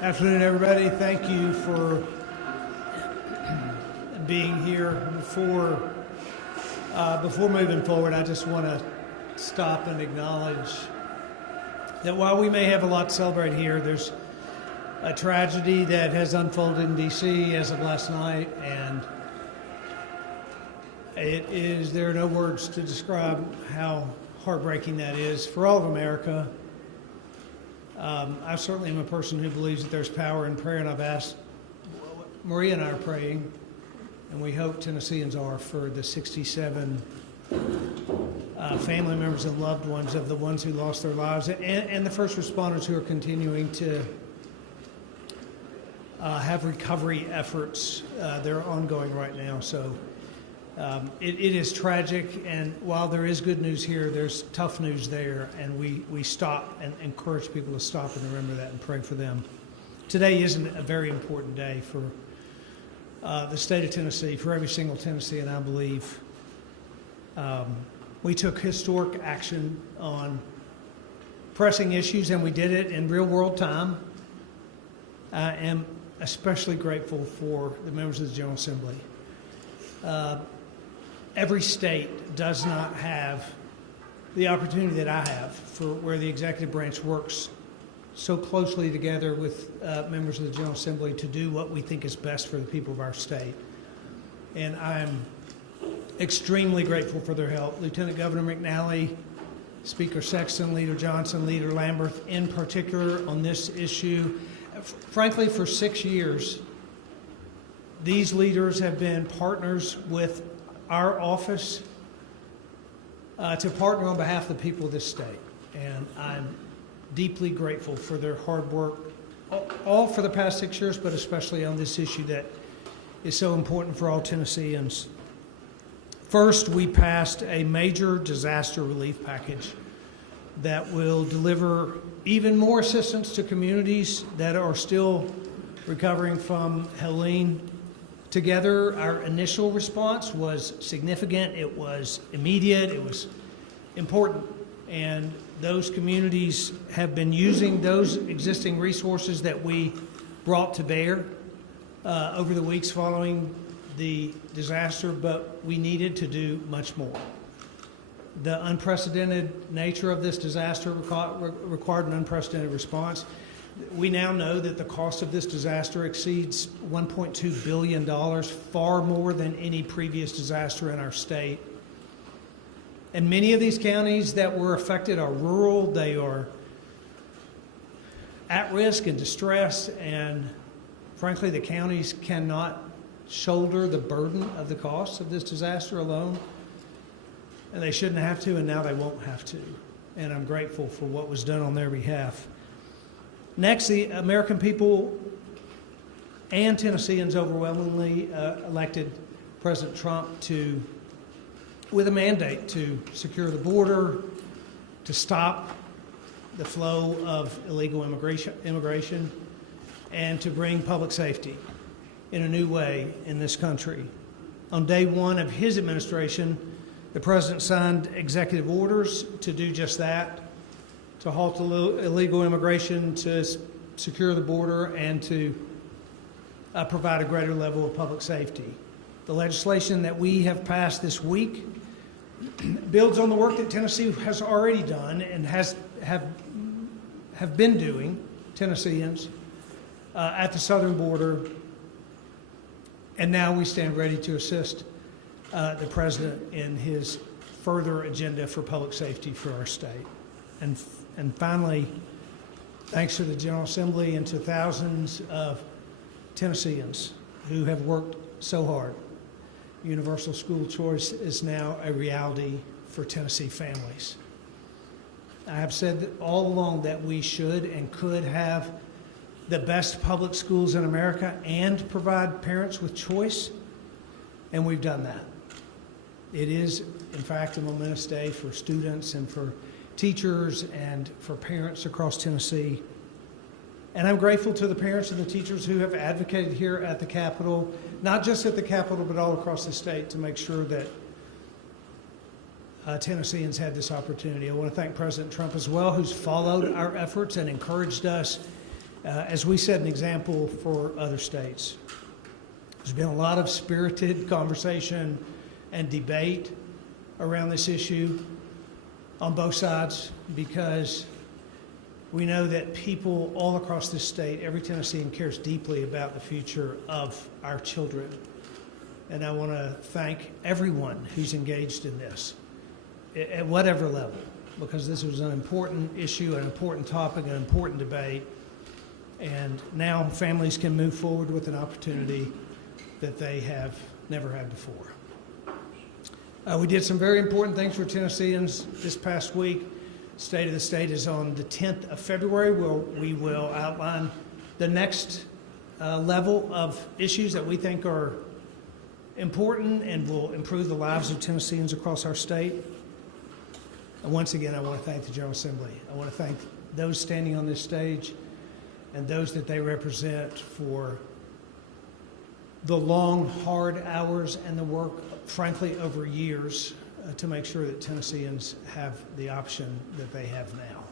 Afternoon, everybody. Thank you for being here. Before moving forward, I just want to stop and acknowledge that while we may have a lot to celebrate here, there's a tragedy that has unfolded in D.C. as of last night, and there are no words to describe how heartbreaking that is for all of America. I certainly am a person who believes that there's power in prayer, and I've asked, Maria and I are praying, and we hope Tennesseans are, for the 67 family members and loved ones of the ones who lost their lives, and the first responders who are continuing to have recovery efforts. They're ongoing right now. So it is tragic, and while there is good news here, there's tough news there, and we stop and encourage people to stop and remember that and pray for them. Today isn't a very important day for the state of Tennessee, for every single Tennessean, I believe. We took historic action on pressing issues, and we did it in real-world time. I am especially grateful for the members of the General Assembly. Every state does not have the opportunity that I have for where the executive branch works so closely together with members of the General Assembly to do what we think is best for the people of our state. And I'm extremely grateful for their help. Lieutenant Governor McNally, Speaker Sexton, Leader Johnson, Leader Lamberth in particular on this issue. Frankly, for 6 years, these leaders have been partners with our office to partner on behalf of the people of this state. And I'm deeply grateful for their hard work, all for the past 6 years, but especially on this issue that is so important for all Tennesseans. First, we passed a major disaster relief package that will deliver even more assistance to communities that are still recovering from Helene. Together, our initial response was significant, it was immediate, it was important, and those communities have been using those existing resources that we brought to bear over the weeks following the disaster, but we needed to do much more. The unprecedented nature of this disaster required an unprecedented response. We now know that the cost of this disaster exceeds $1.2 billion, far more than any previous disaster in our state. And many of these counties that were affected are rural, they are at risk and distress, and frankly, the counties cannot shoulder the burden of the costs of this disaster alone. And they shouldn't have to, and now they won't have to. And I'm grateful for what was done on their behalf. Next, the American people and Tennesseans overwhelmingly elected President Trump with a mandate to secure the border, to stop the flow of illegal immigration, and to bring public safety in a new way in this country. On day one of his administration, the president signed executive orders to do just that, to halt illegal immigration, to secure the border, and to provide a greater level of public safety. The legislation that we have passed this week builds on the work that Tennessee has already done and have been doing, Tennesseans, at the southern border, and now we stand ready to assist the president in his further agenda for public safety for our state. And finally, thanks to the General Assembly and to thousands of Tennesseans who have worked so hard, universal school choice is now a reality for Tennessee families. I have said all along that we should and could have the best public schools in America and provide parents with choice, and we've done that. It is, in fact, a momentous day for students and for teachers and for parents across Tennessee. And I'm grateful to the parents and the teachers who have advocated here at the Capitol, not just at the Capitol, but all across the state, to make sure that Tennesseans had this opportunity. I want to thank President Trump as well, who's followed our efforts and encouraged us as we set an example for other states. There's been a lot of spirited conversation and debate around this issue on both sides, because we know that people all across this state, every Tennessean cares deeply about the future of our children. And I want to thank everyone who's engaged in this, at whatever level, because this was an important issue, an important topic, an important debate. And now families can move forward with an opportunity that they have never had before. We did some very important things for Tennesseans this past week. State of the State is on the 10th of February, where we will outline the next level of issues that we think are important and will improve the lives of Tennesseans across our state. And once again, I want to thank the General Assembly. I want to thank those standing on this stage and those that they represent for the long, hard hours and the work, frankly, over years to make sure that Tennesseans have the option that they have now.